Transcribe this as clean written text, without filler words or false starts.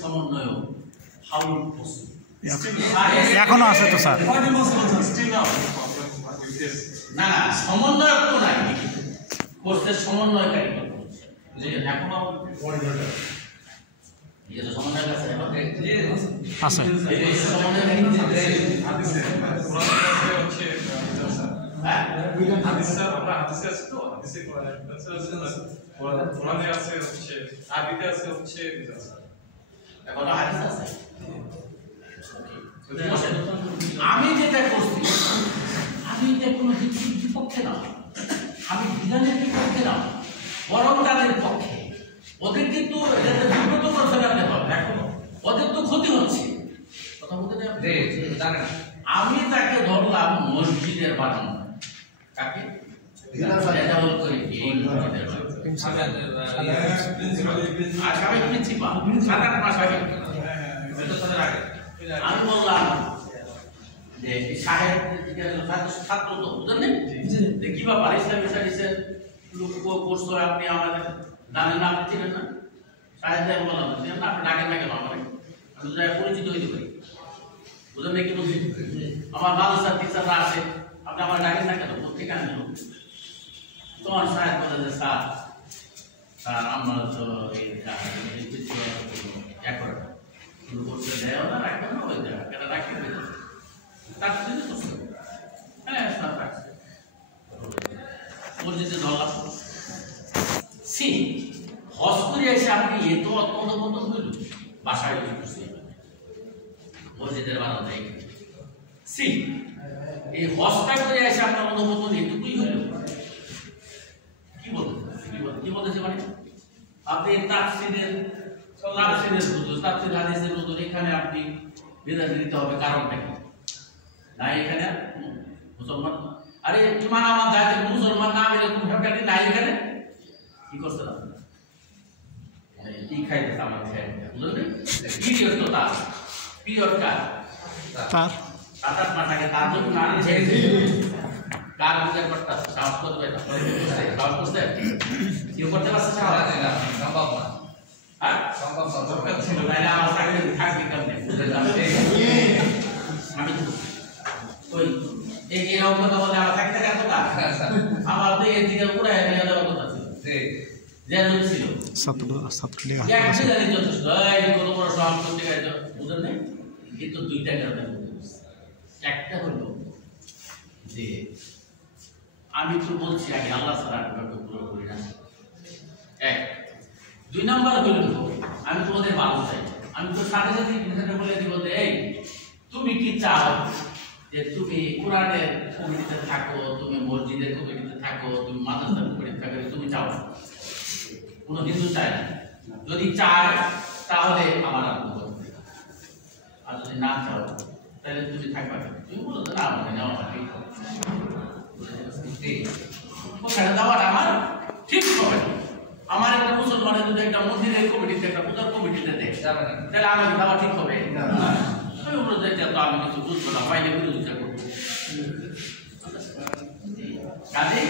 সমন্বয় হাউ এখনো আছে তো স্যার না না সমন্বয় তো নাই কোর্সের সমন্বয়কারী যে এখনো ये तो समन्वय का है আছে ये समन्वय হাদিসে হচ্ছে হ্যাঁ হাদিসে আমরা হাদিসে আছে তো হাদিসে কোরআনে আছে হচ্ছে আরবিতে আছে হচ্ছে এখন হাদিস আছে আমি যেটা করছি আমি এটা কোনো বিপক্ষে না আমি বিধানের বিপক্ষে না বরং তাদের পক্ষে ওদের কিন্তু এটাতে বিব্রত করতে হবে এখন ওদের তো ক্ষতি হচ্ছে কথা বলতে আমি তাকে ধরলাম মসজিদের বানানো কাকে আগামী প্রিন্সিপাল 7-8 মাস আগে আমি বললাম যে সাহেব ছাত্র তো বুঝলেন কি ব্যাপার ইসলামী স্টাডিজের কোর্স করে আপনি আমাদের জানেন না আপনি চিনেন না সাহেব বললাম না আপনি ডাকেন না কেন আমার আমি পরিচিত হইতে পারি বুঝলেন কি বলছি আমার মাদ্রাসার টিচাররা আছে আপনি আমার ডাকেন না কেন ঠিকানা নেব তোমার সাহেব বলে যে স্যার আমরা তো এই এক করে করতে দেয় না রাখবে না ওই জায়গা কেন রাখবে তার জন্য হ্যাঁ স্যার রাখছে মসজিদে ধরলাম সি হজ করে এসে আপনি এত অত্যন্ত হইল বাসায় মসজিদের বানাতে সি এই হজটা করে এসে আপনার অনুমোদন এটুকুই হইল কি বলতেছে মানে আপনি তাফসিরের হাদিসের হুজুর এখানে আপনি বিধান দিতে হবে কারণটা কি না এখানে মুসলমান আরে ইমান আমার দায়িত্ব মুসলমান না আমি এরকম ফ্যামিলি নাই এখানে কি করছে না কি খাইতে আমার খেয়ে বুঝলেন পিরিয়ড তো তার পিরিয়ড কার তার 7-8 মাস আগে তার জন্য না কার বুঝার করতে সাহস করতে সাহস করতে কেউ করতে পারছে সম্ভব না হ্যাঁ সম্ভব ছিল তাহলে আমার চাকরি থাকবে কেমনে আমি ওই এই কথা বলে আমার থাকতে থাকার কথা আমার তো এই দিকে পুরো নিয়ে যাওয়ার কথা ছিল যে ছিল ছাত্রলীগ জানি যথেষ্ট কত বড় সব করতে গেছে বুঝলেন না কিন্তু দুইটা কারণে একটা হলো যে আমি তো বলছি আগে আল্লাহ ছাড়া কাউকে পুরো করি না এক 2 নাম্বার হলো আমি তোমাদের ভালো চাই আমি তো সাথে সাথে বলে দিব যে এই তুমি কি চাও যে তুমি কোরআনের কমিটিতে থাকো তুমি মসজিদের কমিটিতে থাকো তুমি মাদ্রাসার কমিটিতে থাকো তুমি চাও কোনো হিন্দু চায় না যদি চায় তাহলে আমার আর যদি না চাও তাহলে তুমি থাকবা তুমি বলো না আমাকে নেওয়া হবে ওখানে যাওয়াটা আমার ঠিক হবে আমার একটা মুসলমানের যদি একটা মন্দিরের কমিটিতে একটা পূজার কমিটিতে দেয় তাহলে আমার যাওয়া ঠিক হবে আমি বলতে চাই তো আমি কিছু বুঝবো না বাইরে বিরোধিতা করবো কাজে